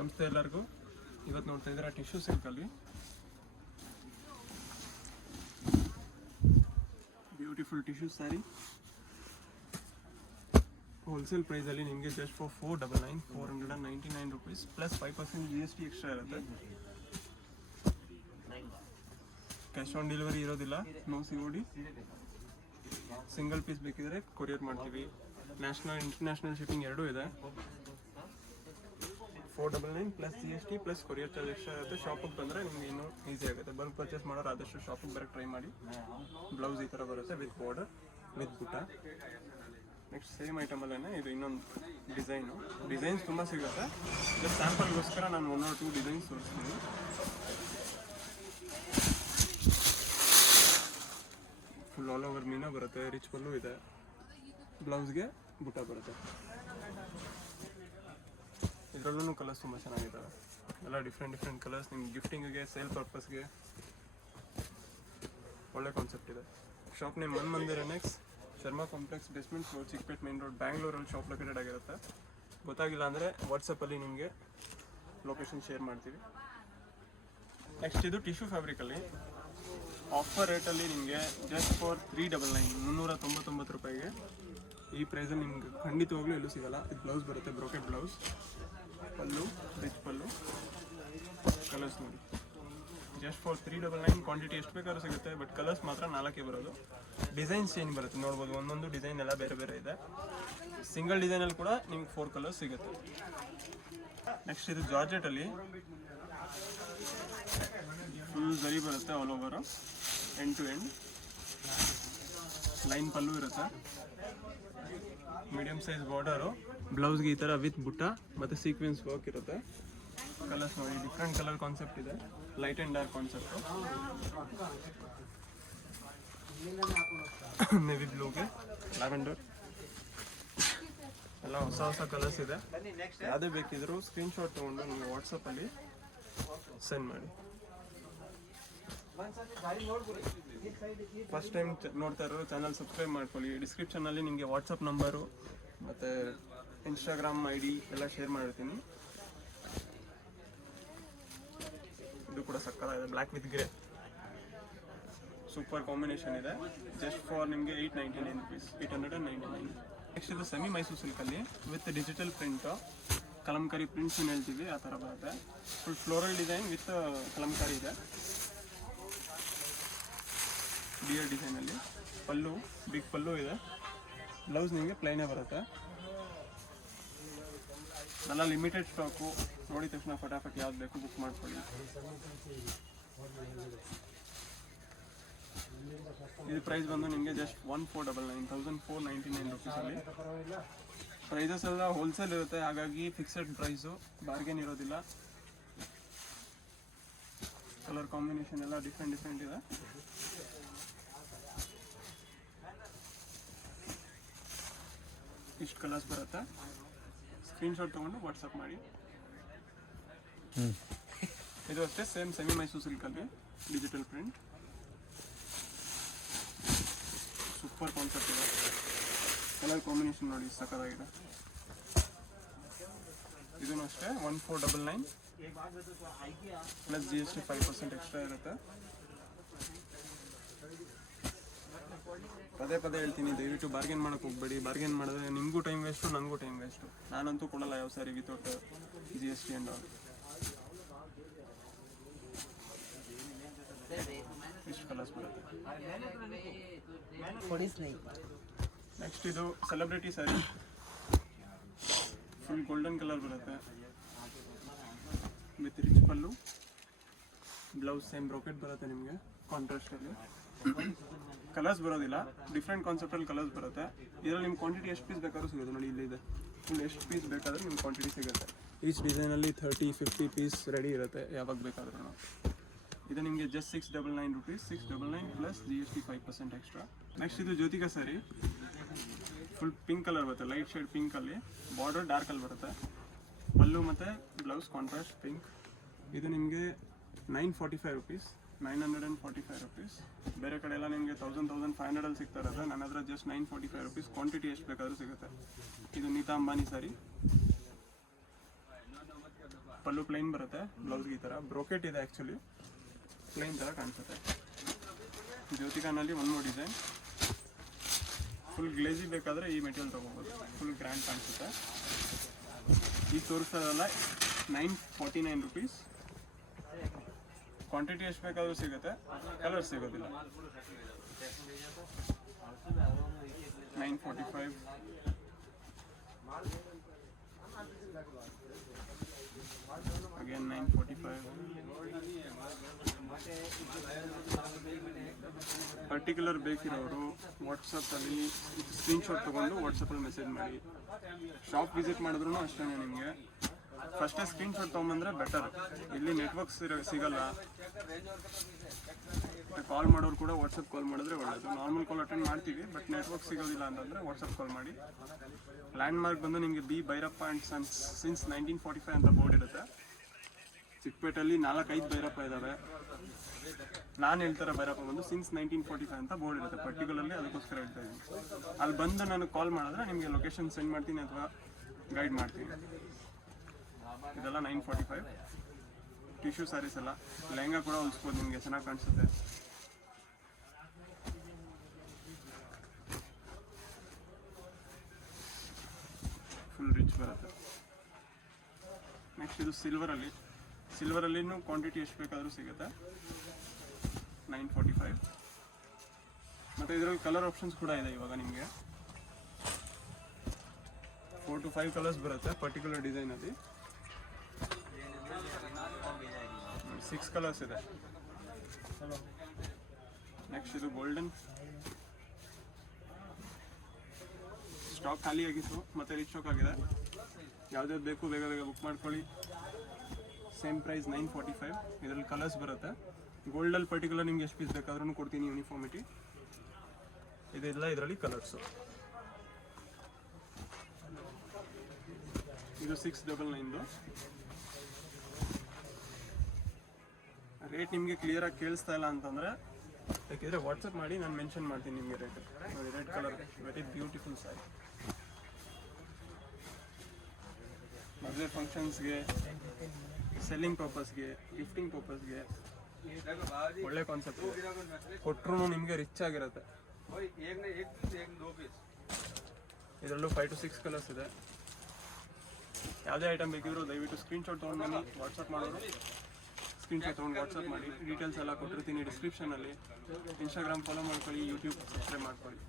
ನಮಸ್ತೆ ಎಲ್ಲರಿಗೂ. ಇವತ್ತು ನೋಡ್ತಾ ಇದ್ದೀರಾ ಟಿಶ್ಯೂ ಸಿಲ್ಕಲ್ಲಿ ಬ್ಯೂಟಿಫುಲ್ ಟಿಶ್ಯೂ ಸ್ಯಾರಿ. ಹೋಲ್ಸೇಲ್ ಪ್ರೈಸಲ್ಲಿ ನಿಮಗೆ just for 499 rupees plus 5% GST extra ಇರುತ್ತೆ. ಕ್ಯಾಶ್ ಆನ್ ಡೆಲಿವರಿ ಇರೋದಿಲ್ಲ, ನೋ COD. ಸಿಂಗಲ್ ಪೀಸ್ ಬೇಕಿದ್ರೆ ಕೊರಿಯರ್ ಮಾಡ್ತೀವಿ. ನ್ಯಾಷನಲ್ ಇಂಟರ್ನ್ಯಾಷನಲ್ ಶಿಪ್ಪಿಂಗ್ ಎರಡೂ ಇದೆ. 499 plus GST plus courier charge extra ಇರುತ್ತೆ. ಶಾಪಿಗೆ ಬಂದರೆ ನಿಮಗೆ ಇನ್ನೂ ಈಸಿ ಆಗುತ್ತೆ. ಬಲ್ಕ್ ಪರ್ಚೇಸ್ ಮಾಡೋರು ಆದಷ್ಟು ಶಾಪಿಗೆ ಬರೋಕ್ಕೆ ಟ್ರೈ ಮಾಡಿ. ಬ್ಲೌಸ್ ಈ ಥರ ಬರುತ್ತೆ ವಿತ್ ಬಾರ್ಡರ್ ವಿತ್ ಬುಟ್ಟ. ನೆಕ್ಸ್ಟ್ ಸೇಮ್ ಐಟಮಲ್ಲೇ ಇದು ಇನ್ನೊಂದು ಡಿಸೈನ್ಸ್ ತುಂಬ ಸಿಗುತ್ತೆ. ಜಸ್ಟ್ ಸ್ಯಾಂಪಲ್ಗೋಸ್ಕರ ನಾನು 1 or 2 ಡಿಸೈನ್ಸ್ ತೋರಿಸ್ತೀನಿ. ಫುಲ್ ಆಲ್ ಓವರ್ ಮೀನಾ ಬರುತ್ತೆ, ರಿಚ್ ಪಲ್ಲು ಇದೆ, ಬ್ಲೌಸ್ಗೆ ಬುಟ್ಟ ಬರುತ್ತೆ. ಇದರಲ್ಲೂ ಕಲರ್ಸ್ ತುಂಬ ಚೆನ್ನಾಗಿದ್ದಾವೆ, ಎಲ್ಲ ಡಿಫ್ರೆಂಟ್ ಕಲರ್ಸ್. ನಿಮ್ಗೆ ಗಿಫ್ಟಿಂಗಿಗೆ, ಸೇಲ್ ಪರ್ಪಸ್ಗೆ ಒಳ್ಳೆ ಕಾನ್ಸೆಪ್ಟ್ ಇದೆ. Shop name Man Mandir next Sharma complex, basement floor, Chickpet main road, ಬ್ಯಾಂಗ್ಳೂರಲ್ಲಿ ಶಾಪ್ ಲೊಕೇಟೆಡ್ ಆಗಿರುತ್ತೆ. ಗೊತ್ತಾಗಿಲ್ಲ ಅಂದರೆ ವಾಟ್ಸಪ್ಪಲ್ಲಿ ನಿಮಗೆ ಲೊಕೇಶನ್ ಶೇರ್ ಮಾಡ್ತೀವಿ. ನೆಕ್ಸ್ಟ್ ಇದು ಟಿಶ್ಯೂ ಫ್ಯಾಬ್ರಿಕಲ್ಲಿ ಆಫರ್ ರೇಟಲ್ಲಿ ನಿಮಗೆ ಜಸ್ಟ್ ಫಾರ್ 399 ರೂಪಾಯಿಗೆ. ಈ ಪ್ರೈಸಲ್ಲಿ ನಿಮ್ಗೆ ಖಂಡಿತವಾಗ್ಲೂ ಎಲ್ಲೂ ಸಿಗೋಲ್ಲ. ಇದು ಬ್ಲೌಸ್ ಬರುತ್ತೆ, ಬ್ರೋಕೆಟ್ ಬ್ಲೌಸ್, ಪಲ್ಲು ರಿಚ್ ಪಲ್ಲು. ಕಲರ್ಸ್ ನೋಡಿ, ಜಸ್ಟ್ ಫಾರ್ 399. ಕ್ವಾಂಟಿಟಿ ಎಷ್ಟು ಬೇಕಾದ್ರೂ ಸಿಗುತ್ತೆ, ಬಟ್ ಕಲರ್ಸ್ ಮಾತ್ರ 4 ಬರೋದು. ಡಿಸೈನ್ಸ್ ಚೇಂಜ್ ಬರುತ್ತೆ, ನೋಡ್ಬೋದು. ಒಂದೊಂದು ಡಿಸೈನ್ ಎಲ್ಲ ಬೇರೆ ಇದೆ. ಸಿಂಗಲ್ ಡಿಸೈನಲ್ಲಿ ಕೂಡ ನಿಮ್ಗೆ 4 ಕಲರ್ಸ್ ಸಿಗುತ್ತೆ. ನೆಕ್ಸ್ಟ್ ಇದು ಜಾರ್ಜೆಟಲ್ಲಿ ಫುಲ್ ಜರಿ ಬರುತ್ತೆ, all over end to end. Line pallu ಇರುತ್ತೆ, ಮೀಡಿಯಮ್ ಸೈಜ್ ಬಾರ್ಡರು, ಬ್ಲೌಸ್ಗೆ ಈ ಥರ ವಿತ್ ಬುಟ್ಟ ಮತ್ತು ಸೀಕ್ವೆನ್ಸ್ ವರ್ಕ್ ಇರುತ್ತೆ. ಕಲರ್ಸ್ ನೋಡಿ, ಡಿಫ್ರೆಂಟ್ ಕಲರ್ ಕಾನ್ಸೆಪ್ಟ್ ಇದೆ, light and dark concept. Navy ಬ್ಲೂಗೆ ಲ್ಯಾವೆಂಡರ್, ಎಲ್ಲ ಹೊಸ ಕಲರ್ಸ್ ಇದೆ. ಯಾವುದೇ ಬೇಕಿದ್ರೂ ಸ್ಕ್ರೀನ್ಶಾಟ್ ತೊಗೊಂಡು ನೀವು ವಾಟ್ಸಪ್ಪಲ್ಲಿ ಸೆಂಡ್ ಮಾಡಿ. ಫಸ್ಟ್ ಟೈಮ್ ನೋಡ್ತಾ ಇರೋ ಚಾನಲ್ ಸಬ್ಸ್ಕ್ರೈಬ್ ಮಾಡ್ಕೊಳ್ಳಿ. ಡಿಸ್ಕ್ರಿಪ್ಷನಲ್ಲಿ ನಿಮಗೆ ವಾಟ್ಸಪ್ ನಂಬರು ಮತ್ತು ಇನ್ಸ್ಟಾಗ್ರಾಮ್ ID ಎಲ್ಲ ಶೇರ್ ಮಾಡಿರ್ತೀನಿ. ಇದು ಕೂಡ ಸಕ್ಕತ್ತಾಗಿದೆ, black with grey, super combination ಇದೆ. ಜಸ್ಟ್ ಫಾರ್ ನಿಮಗೆ 899 rupees, 899. ನೆಕ್ಸ್ಟ್ ಇದು ಸೆಮಿ ಮೈಸೂರು ಸಿಲ್ಕಲ್ಲಿ with digital print, Kalamkari prints ಏನು ಹೇಳ್ತೀವಿ ಆ ಥರ ಬರುತ್ತೆ. Full floral design with Kalamkari ಇದೆ, ಡಿಯರ್ ಡಿಸೈನಲ್ಲಿ. ಪಲ್ಲು ಬಿಗ್ ಪಲ್ಲು ಇದೆ, ಬ್ಲೌಸ್ ನಿಮಗೆ ಪ್ಲೈನೇ ಬರುತ್ತೆ. ಎಲ್ಲ ಲಿಮಿಟೆಡ್ ಸ್ಟಾಕು, ನೋಡಿದ ತಕ್ಷಣ ಫಟಾಫಟ್ ಯಾವ್ದು ಬೇಕು ಬುಕ್ ಮಾಡ್ಕೊಳ್ಳಿ. ಇದು ಪ್ರೈಸ್ ಬಂದು ನಿಮಗೆ ಜಸ್ಟ್ 1499 ರೂಪೀಸಲ್ಲಿ. ಪ್ರೈಸಸ್ ಎಲ್ಲ ಹೋಲ್ಸೇಲ್ ಇರುತ್ತೆ, ಹಾಗಾಗಿ ಫಿಕ್ಸೆಡ್ ಪ್ರೈಸು, ಬಾರ್ಗೇನ್ ಇರೋದಿಲ್ಲ. ಕಲರ್ ಕಾಂಬಿನೇಷನ್ ಎಲ್ಲ ಡಿಫ್ರೆಂಟ್ ಇದೆ. ಇಷ್ಟು ಕಲರ್ಸ್ ಬರುತ್ತೆ, ಸ್ಕ್ರೀನ್ಶಾಟ್ ತೊಗೊಂಡು ವಾಟ್ಸಪ್ ಮಾಡಿ. ಇದು ಅಷ್ಟೇ ಸೇಮ್ ಸೆಮಿ ಮೈಸೂರು ಸಿಲ್ಕಲ್ಲಿ ಡಿಜಿಟಲ್ ಪ್ರಿಂಟ್, ಸೂಪರ್ ಕಾನ್ಸೆಪ್ಟ್ ಇದೆ. ಕಲರ್ ಕಾಂಬಿನೇಷನ್ ನೋಡಿ ಸಕ್ಕತ್ತಾಗಿದೆ. ಇದೂ ಅಷ್ಟೇ 1499 ಪ್ಲಸ್ GST 5% ಎಕ್ಸ್ಟ್ರಾ ಇರುತ್ತೆ. ಪದೇ ಹೇಳ್ತೀನಿ, ದಯವಿಟ್ಟು ಬಾರ್ಗೇನ್ ಮಾಡೋಕ್ಕೆ ಹೋಗ್ಬೇಡಿ. ಬಾರ್ಗೇನ್ ಮಾಡಿದ್ರೆ ನಿಮಗೂ ಟೈಮ್ ವೇಸ್ಟು, ನನಗೂ ಟೈಮ್ ವೇಸ್ಟು. ನಾನಂತೂ ಕೊಡಲ್ಲ ಯಾವ ಸಾರಿ ವಿತೌಟ್ GST ಆ್ಯಂಡ್ ಆಲ್. ಇಷ್ಟು ಕಲರ್ಸ್ ಬರುತ್ತೆ. ನೆಕ್ಸ್ಟ್ ಇದು celebrity sari, full golden colour ಬರುತ್ತೆ with rich pallu, blouse same brocade ಬರುತ್ತೆ ನಿಮಗೆ ಕಾಂಟ್ರಾಸ್ಟಲ್ಲಿ. ಕಲರ್ಸ್ ಬರೋದಿಲ್ಲ, ಡಿಫ್ರೆಂಟ್ ಕಾನ್ಸೆಪ್ಟಲ್ಲಿ ಕಲರ್ಸ್ ಬರುತ್ತೆ. ಇದರಲ್ಲಿ ನಿಮ್ಮ ಕ್ವಾಂಟಿಟಿ ಎಷ್ಟು ಪೀಸ್ ಬೇಕಾದ್ರೂ ಸಿಗುತ್ತೆ. ನೋಡಿ ಇಲ್ಲಿದೆ, ಫುಲ್ ಎಷ್ಟು ಪೀಸ್ ಬೇಕಾದರೂ ನಿಮ್ಮ ಕ್ವಾಂಟಿಟಿ ಸಿಗುತ್ತೆ. ಈಚ್ ಡಿಸೈನಲ್ಲಿ 30-50 ಪೀಸ್ ರೆಡಿ ಇರುತ್ತೆ, ಯಾವಾಗ ಬೇಕಾದ್ರೂ. ಇದು ನಿಮಗೆ just 699 rupees, 699 plus GST 5% extra. Next ಇದು Jyothika sari, full pink colour ಬರುತ್ತೆ, ಲೈಟ್ ಶೇಡ್ ಪಿಂಕಲ್ಲಿ, ಬಾರ್ಡರ್ ಡಾರ್ಕಲ್ಲಿ ಬರುತ್ತೆ, ಪಲ್ಲು ಮತ್ತು ಬ್ಲೌಸ್ ಕಾಂಟ್ರಾಸ್ಟ್ ಪಿಂಕ್. ಇದು ನಿಮಗೆ 945 rupees, 945 rupees. ಬೇರೆ ಕಡೆ ಎಲ್ಲ ನಿಮಗೆ 1500 ಸಿಗ್ತಾ ಇರೋದು, ನನ್ನ ಹತ್ರ ಜಸ್ಟ್ 945 rupees. ಕ್ವಾಂಟಿಟಿ ಎಷ್ಟು ಬೇಕಾದರೂ ಸಿಗುತ್ತೆ. ಇದು ನೀತಾ ಅಂಬಾನಿ ಸ್ಯಾರಿ, ಪಲ್ಲು ಪ್ಲೈನ್ ಬರುತ್ತೆ, ಬ್ಲೌಸ್ಗೆ ಈ ಥರ ಬ್ರೋಕೆಟ್ ಇದೆ. ಆ್ಯಕ್ಚುಲಿ ಪ್ಲೈನ್ ಥರ ಕಾಣಿಸುತ್ತೆ. ಜ್ಯೋತಿಕಾನಲ್ಲಿ ಒಂದು ಮೋಡ್ ಡಿಸೈನ್. ಫುಲ್ ಗ್ಲೇಜಿ ಬೇಕಾದರೆ ಈ ಮೆಟೀರಿಯಲ್ ತೊಗೋಬೋದು, ಫುಲ್ ಗ್ರ್ಯಾಂಡ್ ಕಾಣಿಸುತ್ತೆ. ಈಗ ತೋರಿಸೋದಲ್ಲ 949 ರುಪೀಸ್. ಕ್ವಾಂಟಿಟಿ ಎಷ್ಟು ಬೇಕಾದರೂ ಸಿಗುತ್ತೆ, ಕಲರ್ ಸಿಗೋದಿಲ್ಲ. 945. ಅಗೇನ್ 945. ಪರ್ಟಿಕ್ಯುಲರ್ ಬೇಕಿರೋರು ವಾಟ್ಸಪ್ಪಲ್ಲಿ ಸ್ಕ್ರೀನ್ಶಾಟ್ ತೊಗೊಂಡು ವಾಟ್ಸಪ್ಪಲ್ಲಿ ಮೆಸೇಜ್ ಮಾಡಿ. ಶಾಪ್ ವಿಸಿಟ್ ಮಾಡಿದ್ರು ಅಷ್ಟೇ, ನಿಮಗೆ ಫಸ್ಟೇ ಸ್ಕ್ರೀನ್ಶಾಟ್ ತೊಗೊಂಬಂದ್ರೆ ಬೆಟರ್. ಇಲ್ಲಿ ನೆಟ್ವರ್ಕ್ ಸಿಗಲ್ಲ. ಕಾಲ್ ಮಾಡೋರು ಕೂಡ ವಾಟ್ಸಪ್ ಕಾಲ್ ಮಾಡಿದ್ರೆ ಒಳ್ಳೆಯದು. ನಾರ್ಮಲ್ ಕಾಲ್ ಅಟೆಂಡ್ ಮಾಡ್ತೀವಿ, ಬಟ್ ನೆಟ್ವರ್ಕ್ ಸಿಗೋದಿಲ್ಲ ಅಂತಂದರೆ ವಾಟ್ಸಪ್ ಕಾಲ್ ಮಾಡಿ. ಲ್ಯಾಂಡ್ ಮಾರ್ಕ್ ಬಂದು ನಿಮಗೆ B Bhyrappa and sons since 1945 ಅಂತ ಬೋರ್ಡ್ ಇರುತ್ತೆ. ಚಿಕ್ಕಪೇಟೆಯಲ್ಲಿ 4-5 ಭೈರಪ್ಪ ಇದ್ದಾವೆ. ನಾನು ಹೇಳ್ತಾರೆ ಭೈರಪ್ಪ ಬಂದು ಸಿನ್ಸ್ 1945 ಅಂತ ಬೋರ್ಡ್ ಇರುತ್ತೆ ಪರ್ಟಿಕ್ಯುಲರ್ಲಿ, ಅದಕ್ಕೋಸ್ಕರ ಹೇಳ್ತಾ ಇದ್ದೀನಿ. ಅಲ್ಲಿ ಬಂದು ನನಗೆ ಕಾಲ್ ಮಾಡಿದ್ರೆ ನಿಮಗೆ ಲೊಕೇಶನ್ ಸೆಂಡ್ ಮಾಡ್ತೀನಿ ಅಥವಾ ಗೈಡ್ ಮಾಡ್ತೀನಿ. ಇದೆಲ್ಲ 945. ಟಿಶ್ಯೂ ಸ್ಯಾರೀಸ್ ಎಲ್ಲ, ಲೆಹಂಗಾ ಕೂಡ ಹೊಲಿಸ್ಬೋದು, ನಿಮಗೆ ಚೆನ್ನಾಗಿ ಕಾಣಿಸುತ್ತೆ. ಫುಲ್ ರಿಚ್ ಬರುತ್ತೆ. ನೆಕ್ಸ್ಟ್ ಇದು ಸಿಲ್ವರಲ್ಲಿನೂ ಕ್ವಾಂಟಿಟಿ ಎಷ್ಟು ಬೇಕಾದರೂ ಸಿಗುತ್ತೆ. 945. ಮತ್ತು ಇದರಲ್ಲಿ ಕಲರ್ ಆಪ್ಷನ್ಸ್ ಕೂಡ ಇದೆ ಇವಾಗ ನಿಮಗೆ. 4 to 5 ಕಲರ್ಸ್ ಬರುತ್ತೆ ಪರ್ಟಿಕ್ಯುಲರ್ ಡಿಸೈನಲ್ಲಿ. 6 ಕಲರ್ಸ್ ಇದೆ. ನೆಕ್ಸ್ಟ್ ಇದು ಗೋಲ್ಡನ್. ಸ್ಟಾಕ್ ಖಾಲಿ ಆಗಿತ್ತು, ಮತ್ತು ರೀಸ್ಟಾಕ್ ಆಗಿದೆ. ಯಾವ್ದು ಬೇಕು ಬೇಗ ಬೇಗ ಬುಕ್ ಮಾಡ್ಕೊಳ್ಳಿ. Same price 945. ಇದರಲ್ಲಿ ಕಲರ್ಸ್ ಬರುತ್ತೆ. ಗೋಲ್ಡಲ್ಲಿ ಪರ್ಟಿಕ್ಯುಲರ್ ನಿಮ್ಗೆ ಎಷ್ಟು ಪೀಸ್ ಬೇಕಾದ್ರೂ ಕೊಡ್ತೀನಿ, ಯೂನಿಫಾರ್ಮಿಟಿ ಇದೆಲ್ಲ. ಇದರಲ್ಲಿ ಕಲರ್ಸು. ಇದು 699. ರೇಟ್ ನಿಮಗೆ ಕ್ಲಿಯರಾಗಿ ಕೇಳಿಸ್ತಾ ಇಲ್ಲ ಅಂತಂದರೆ ಬೇಕಿದ್ರೆ ವಾಟ್ಸಪ್ ಮಾಡಿ, ನಾನು ಮೆನ್ಷನ್ ಮಾಡ್ತೀನಿ ನಿಮಗೆ rate. Red colour very beautiful sari. ಮದುವೆ ಫಂಕ್ಷನ್ಸ್ಗೆ, ಸೆಲ್ಲಿಂಗ್ ಪರ್ಪಸ್ಗೆ, ಗಿಫ್ಟಿಂಗ್ ಪರ್ಪಸ್ಗೆ ಒಳ್ಳೆ ಕಾನ್ಸೆಪ್ಟ್. ಕೊಟ್ಟರು ನಿಮಗೆ ರಿಚ್ ಆಗಿರುತ್ತೆ. ಇದರಲ್ಲೂ 5 to 6 ಕಲರ್ಸ್ ಇದೆ. ಯಾವುದೇ ಐಟಮ್ ಬೇಕಿದ್ರು ದಯವಿಟ್ಟು ಸ್ಕ್ರೀನ್ಶಾಟ್ ತೊಗೊಂಡು ಬನ್ನಿ. ವಾಟ್ಸಪ್ ಮಾಡೋರು ಸ್ಕ್ರೀನ್ಶಾಟ್ ತೊಗೊಂಡು ವಾಟ್ಸಪ್ ಮಾಡಿ. ಡೀಟೇಲ್ಸ್ ಎಲ್ಲ ಕೊಟ್ಟಿರ್ತೀನಿ ಡಿಸ್ಕ್ರಿಪ್ಷನಲ್ಲಿ. ಇನ್ಸ್ಟಾಗ್ರಾಮ್ ಫಾಲೋ ಮಾಡ್ಕೊಳ್ಳಿ, ಯೂಟ್ಯೂಬ್ ಸಬ್ಸ್ಕ್ರೈಬ್ ಮಾಡ್ಕೊಳ್ಳಿ.